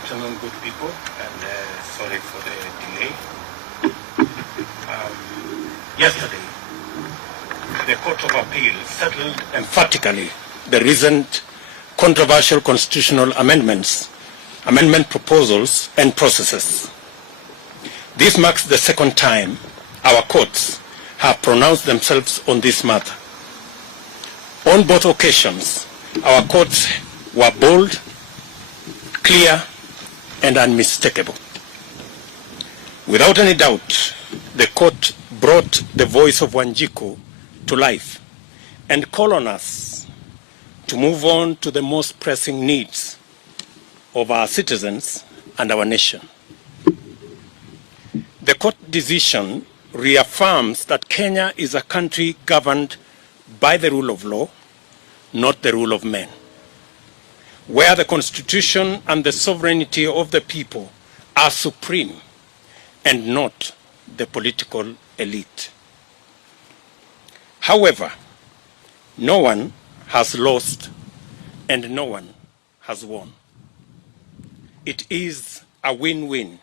afternoon, good people, and sorry for the delay. Yesterday, the Court of Appeal settled emphatically the recent controversial constitutional amendment proposals and processes. This marks the second time our courts have pronounced themselves on this matter. On both occasions, our courts were bold, clear, and unmistakable. Without any doubt, the court brought the voice of Wanjiku to life and called on us to move on to the most pressing needs of our citizens and our nation. The court decision reaffirms that Kenya is a country governed by the rule of law, not the rule of men, where the Constitution and the sovereignty of the people are supreme and not the political elite. However, no one has lost and no one has won. It is a win-win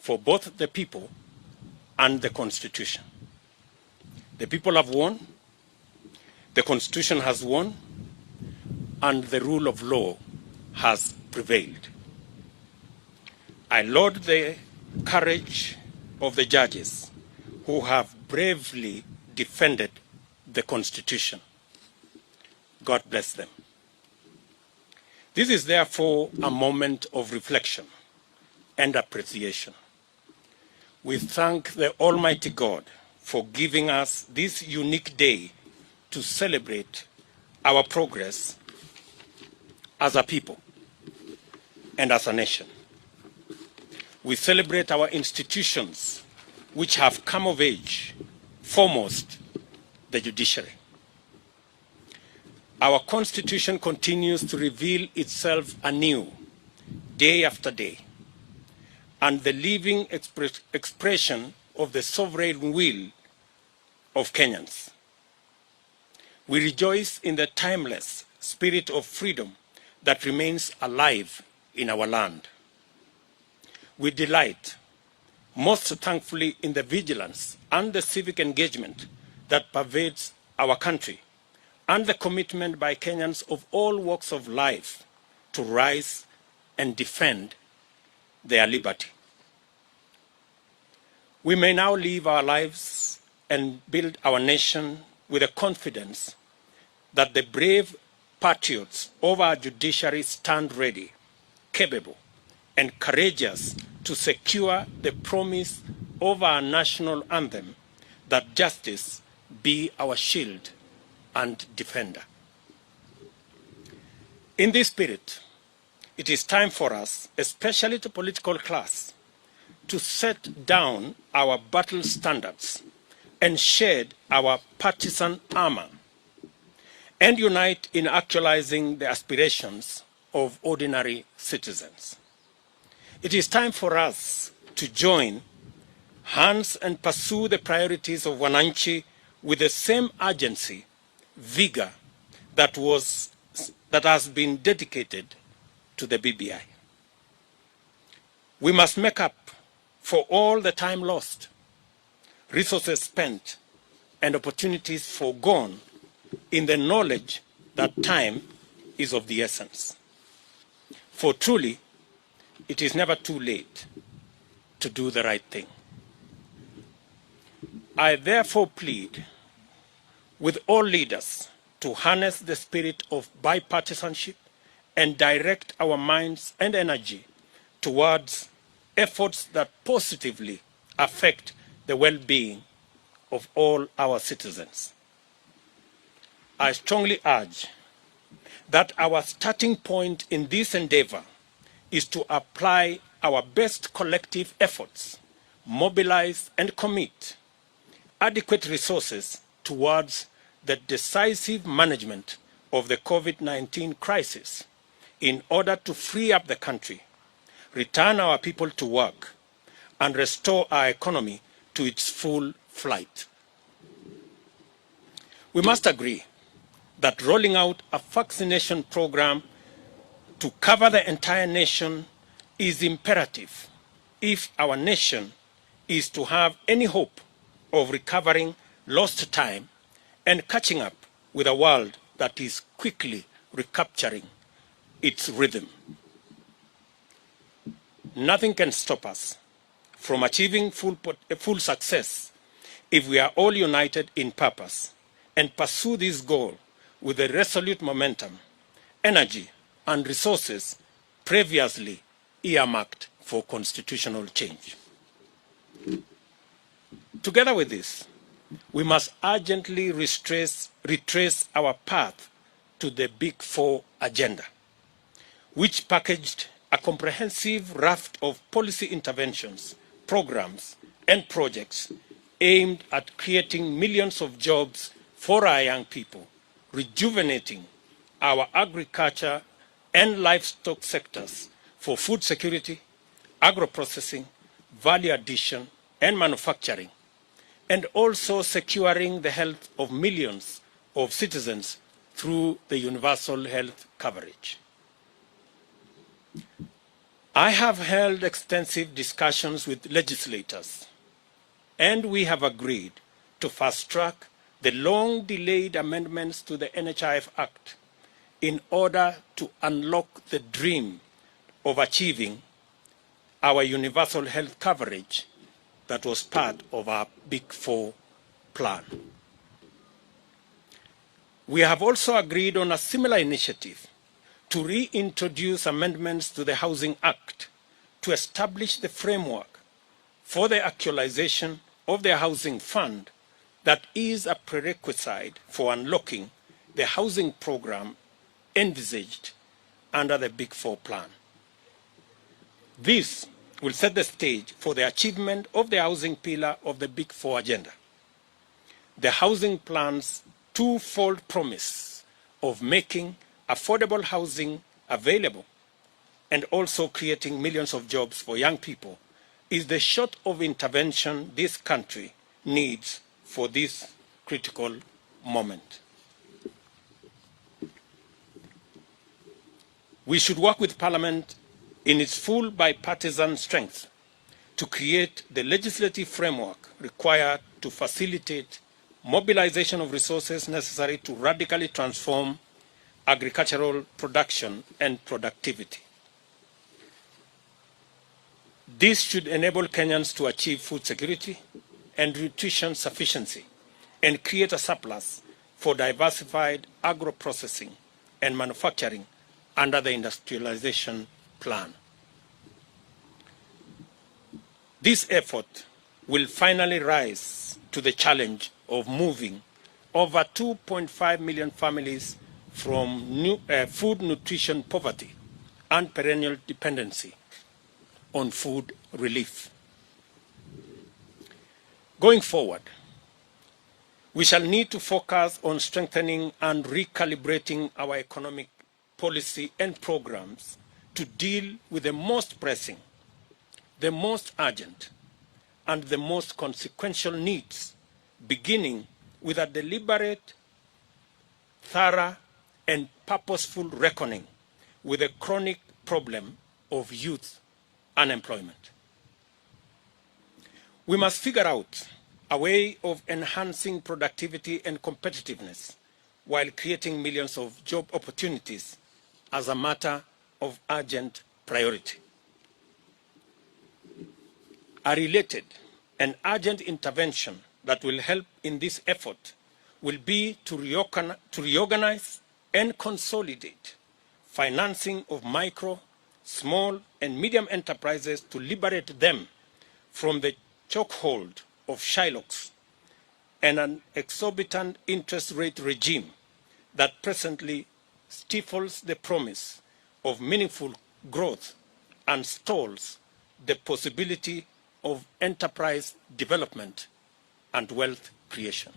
for both the people and the Constitution. The people have won, the Constitution has won, and the rule of law has prevailed. I laud the courage of the judges who have bravely defended the Constitution. God bless them. This is therefore a moment of reflection and appreciation. We thank the Almighty God for giving us this unique day to celebrate our progress as a people and as a nation. We celebrate our institutions which have come of age, foremost the judiciary. Our Constitution continues to reveal itself anew, day after day, and the living expression of the sovereign will of Kenyans. We rejoice in the timeless spirit of freedom that remains alive in our land. We delight, most thankfully, in the vigilance and the civic engagement that pervades our country, and the commitment by Kenyans of all walks of life to rise and defend their liberty. We may now live our lives and build our nation with the confidence that the brave patriots of our judiciary stand ready, capable, and courageous to secure the promise of our national anthem that justice be our shield and defender. In this spirit, it is time for us, especially the political class, to set down our battle standards and shed our partisan armor and unite in actualizing the aspirations of ordinary citizens. It is time for us to join hands and pursue the priorities of Wananchi with the same urgency, vigor that has been dedicated to the BBI. We must make up for all the time lost, resources spent, and opportunities foregone in the knowledge that time is of the essence. For truly, it is never too late to do the right thing. I therefore plead with all leaders to harness the spirit of bipartisanship and direct our minds and energy towards efforts that positively affect the well-being of all our citizens. I strongly urge that our starting point in this endeavor is to apply our best collective efforts, mobilize and commit adequate resources towards the decisive management of the COVID-19 crisis in order to free up the country, return our people to work, and restore our economy to its full flight. We must agree that rolling out a vaccination program to cover the entire nation is imperative if our nation is to have any hope of recovering lost time and catching up with a world that is quickly recapturing its rhythm. Nothing can stop us from achieving full success if we are all united in purpose and pursue this goal with a resolute momentum, energy, and resources previously earmarked for constitutional change. Together with this, we must urgently retrace our path to the Big Four agenda, which packaged a comprehensive raft of policy interventions, programs, and projects aimed at creating millions of jobs for our young people, rejuvenating our agriculture and livestock sectors for food security, agro-processing, value addition, and manufacturing, and also securing the health of millions of citizens through the universal health coverage. I have held extensive discussions with legislators, and we have agreed to fast-track the long-delayed amendments to the NHIF Act in order to unlock the dream of achieving our universal health coverage that was part of our Big Four plan. We have also agreed on a similar initiative to reintroduce amendments to the Housing Act to establish the framework for the actualization of the housing fund that is a prerequisite for unlocking the housing program envisaged under the Big Four plan. This will set the stage for the achievement of the housing pillar of the Big Four agenda. The housing plan's twofold promise of making affordable housing available and also creating millions of jobs for young people is the sort of intervention this country needs for this critical moment. We should work with Parliament in its full bipartisan strength to create the legislative framework required to facilitate mobilization of resources necessary to radically transform agricultural production and productivity. This should enable Kenyans to achieve food security and nutrition sufficiency and create a surplus for diversified agro-processing and manufacturing under the industrialization plan. This effort will finally rise to the challenge of moving over 2.5 million families from food nutrition poverty and perennial dependency on food relief. Going forward, we shall need to focus on strengthening and recalibrating our economic policy and programs to deal with the most pressing, the most urgent, and the most consequential needs, beginning with a deliberate, thorough, and purposeful reckoning with the chronic problem of youth unemployment. We must figure out a way of enhancing productivity and competitiveness while creating millions of job opportunities as a matter of urgent priority. A related and urgent intervention that will help in this effort will be to reorganize and consolidate financing of micro, small, and medium enterprises to liberate them from the chokehold of Shylocks and an exorbitant interest rate regime that presently stifles the promise of meaningful growth and stalls the possibility of enterprise development and wealth creation.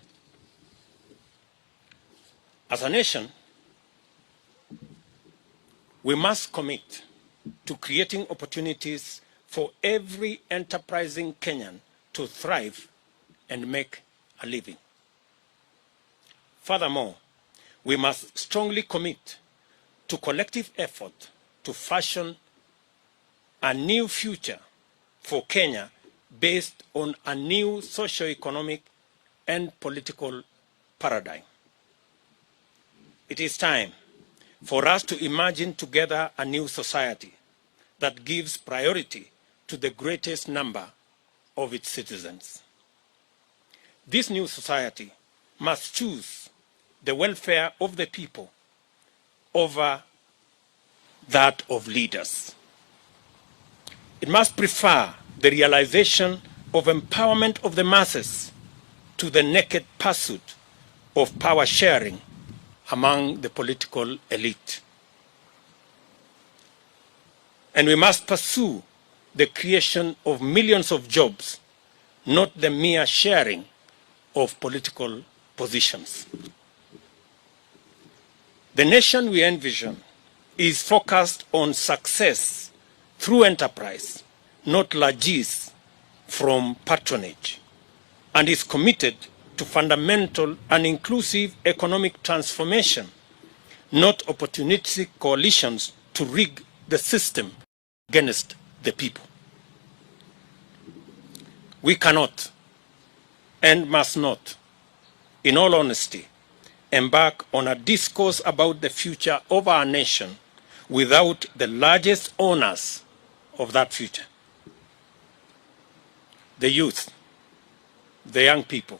As a nation, we must commit to creating opportunities for every enterprising Kenyan to thrive and make a living. Furthermore, we must strongly commit to collective effort to fashion a new future for Kenya based on a new socio-economic and political paradigm. It is time for us to imagine together a new society that gives priority to the greatest number of its citizens. This new society must choose the welfare of the people over that of leaders. It must prefer the realization of empowerment of the masses to the naked pursuit of power sharing among the political elite. And we must pursue the creation of millions of jobs, not the mere sharing of political positions. The nation we envision is focused on success through enterprise, not largesse from patronage, and is committed to fundamental and inclusive economic transformation, not opportunistic coalitions to rig the system against the people. We cannot and must not, in all honesty, embark on a discourse about the future of our nation without the largest owners of that future: the youth, the young people,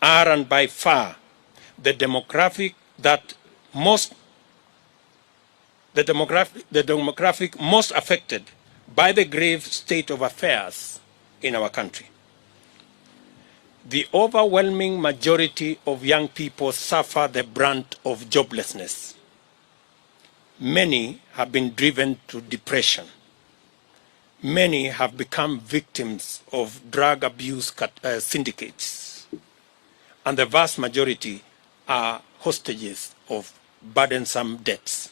are and by far the demographic most affected by the grave state of affairs in our country. The overwhelming majority of young people suffer the brunt of joblessness. Many have been driven to depression. Many have become victims of drug abuse syndicates. And the vast majority are hostages of burdensome debts.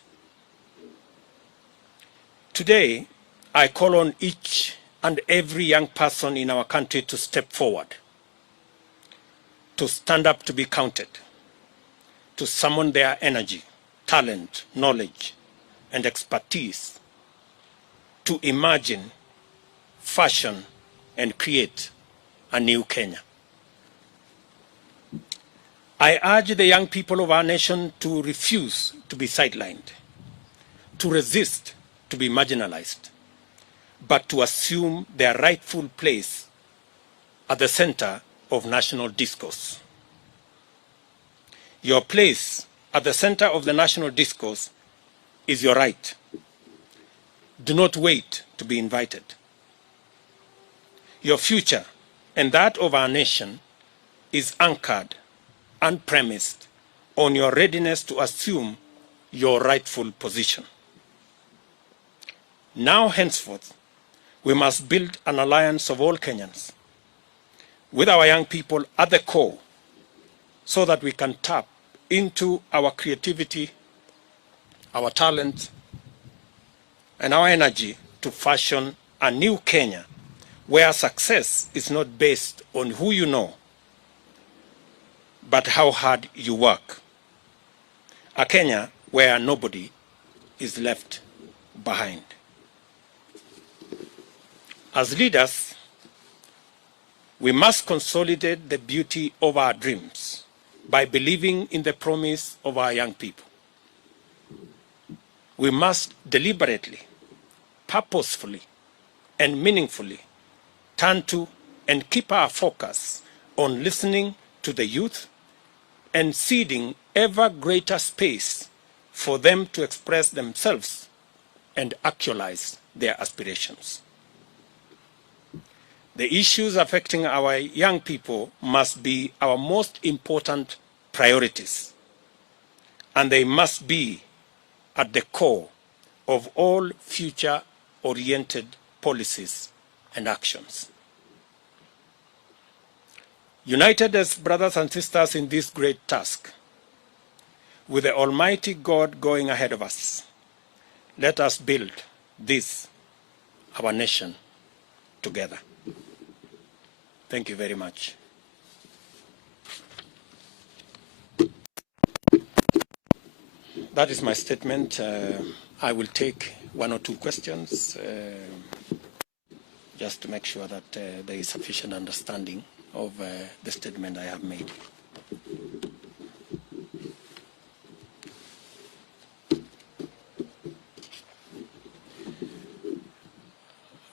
Today, I call on each and every young person in our country to step forward, to stand up to be counted, to summon their energy, talent, knowledge, and expertise to imagine, fashion, and create a new Kenya. I urge the young people of our nation to refuse to be sidelined, to resist to be marginalized, but to assume their rightful place at the center of national discourse. Your place at the center of the national discourse is your right. Do not wait to be invited. Your future and that of our nation is anchored and premised on your readiness to assume your rightful position. Now, henceforth, we must build an alliance of all Kenyans with our young people at the core so that we can tap into our creativity, our talent, and our energy to fashion a new Kenya where success is not based on who you know, but how hard you work. A Kenya where nobody is left behind. As leaders, we must consolidate the beauty of our dreams by believing in the promise of our young people. We must deliberately, purposefully, and meaningfully turn to and keep our focus on listening to the youth and ceding ever greater space for them to express themselves and actualize their aspirations. The issues affecting our young people must be our most important priorities, and they must be at the core of all future-oriented policies and actions. United as brothers and sisters in this great task, with the Almighty God going ahead of us, let us build this, our nation, together. Thank you very much. That is my statement. I will take one or two questions just to make sure that there is sufficient understanding of the statement I have made.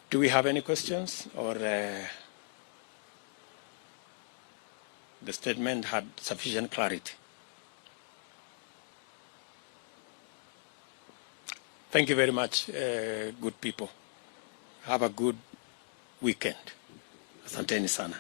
Do we have any questions, or the statement had sufficient clarity? Thank you very much, good people. Have a good weekend. Asanteni sana.